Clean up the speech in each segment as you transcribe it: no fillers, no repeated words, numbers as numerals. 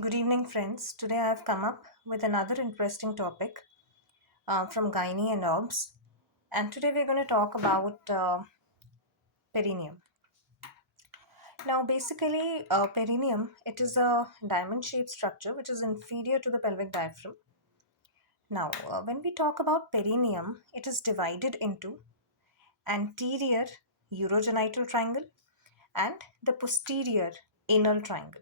Good evening, friends. Today I have come up with another interesting topic from Gynae and Obs. And today we're going to talk about perineum. Now, basically, perineum, it is a diamond-shaped structure which is inferior to the pelvic diaphragm. Now, when we talk about perineum, it is divided into anterior urogenital triangle and the posterior anal triangle.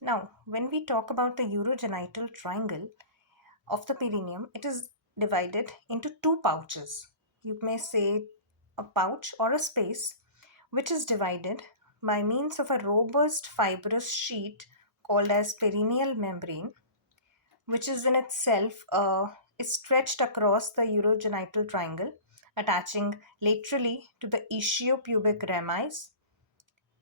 Now, when we talk about the urogenital triangle, of the perineum, it is divided into two pouches. You may say a pouch or a space which is divided by means of a robust fibrous sheet called as perineal membrane, which is in itself is stretched across the urogenital triangle, attaching laterally to the ischiopubic ramiz,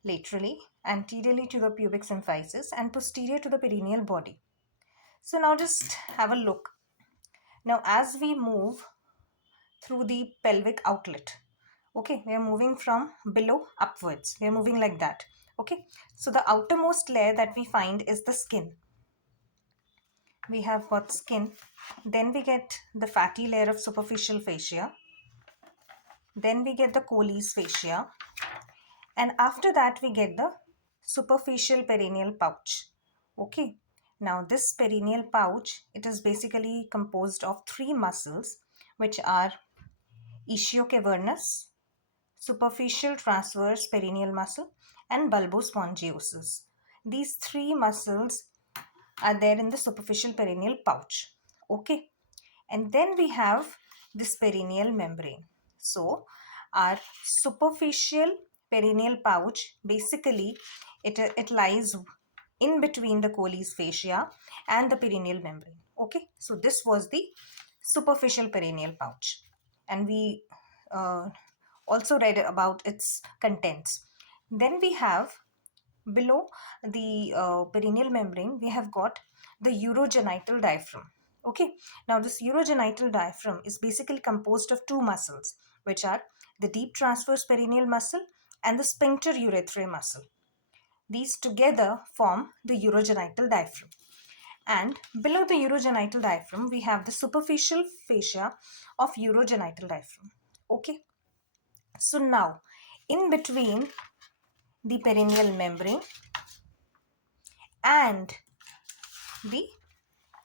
laterally, anteriorly to the pubic symphysis, and posterior to the perineal body. So now just have a look. Now, as we move through the pelvic outlet, okay, we are moving from below upwards. We are moving like that. Okay, so the outermost layer that we find is the skin. We have got skin. Then we get the fatty layer of superficial fascia. Then we get the Colles fascia. And after that, we get the superficial perineal pouch. Okay, now this perineal pouch, it is basically composed of three muscles, which are ischio-cavernous, superficial transverse perineal muscle, and bulbospongiosus. These three muscles are there in the superficial perineal pouch. Okay, and then we have this perineal membrane. So, our superficial perineal pouch basically it lies in between the Colles fascia and the perineal membrane. Okay, so this was the superficial perineal pouch, and we uh, also read about its contents. Then we have below the perineal membrane, we have got the urogenital diaphragm. Okay, now this urogenital diaphragm is basically composed of two muscles, which are the deep transverse perineal muscle and the sphincter urethrae muscle. These together form the urogenital diaphragm. And below the urogenital diaphragm, we have the superficial fascia of urogenital diaphragm. Okay, so now in between the perineal membrane and the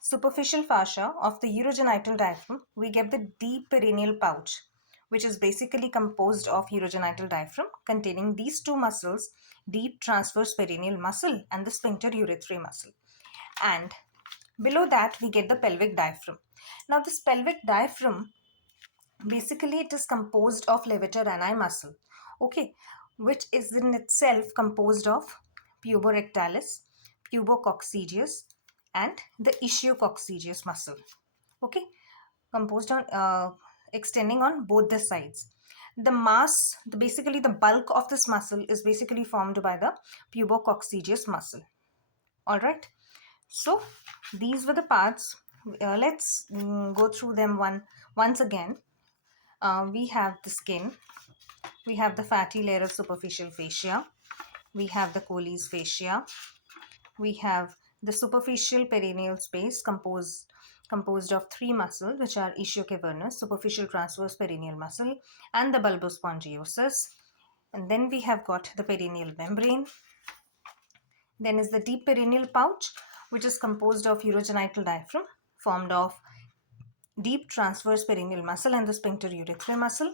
superficial fascia of the urogenital diaphragm, we get the deep perineal pouch, which is basically composed of urogenital diaphragm containing these two muscles, deep transverse perineal muscle and the sphincter urethrae muscle. And below that, we get the pelvic diaphragm. Now, this pelvic diaphragm, basically it is composed of levator ani muscle, okay, which is in itself composed of puborectalis, pubococcygeus, and the ischio-coccygeus muscle. Okay, composed on extending on both the sides. The mass, basically the bulk of this muscle is basically formed by the pubococcygeus muscle. All right. So these were the parts. Let's go through them once again. We have the skin. We have the fatty layer of superficial fascia. We have the Colles fascia. We have the superficial perineal space composed of three muscles, which are ischio-cavernous, superficial transverse perineal muscle, and the bulbospongiosus. And then we have got the perineal membrane. Then is the deep perineal pouch, which is composed of urogenital diaphragm, formed of deep transverse perineal muscle and the sphincter urethrae muscle.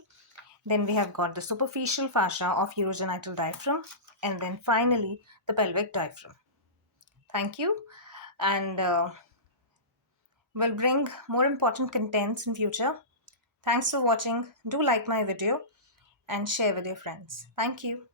Then we have got the superficial fascia of urogenital diaphragm, and then finally the pelvic diaphragm. Thank you, and will bring more important contents in future. Thanks for watching. Do like my video and share with your friends. Thank you.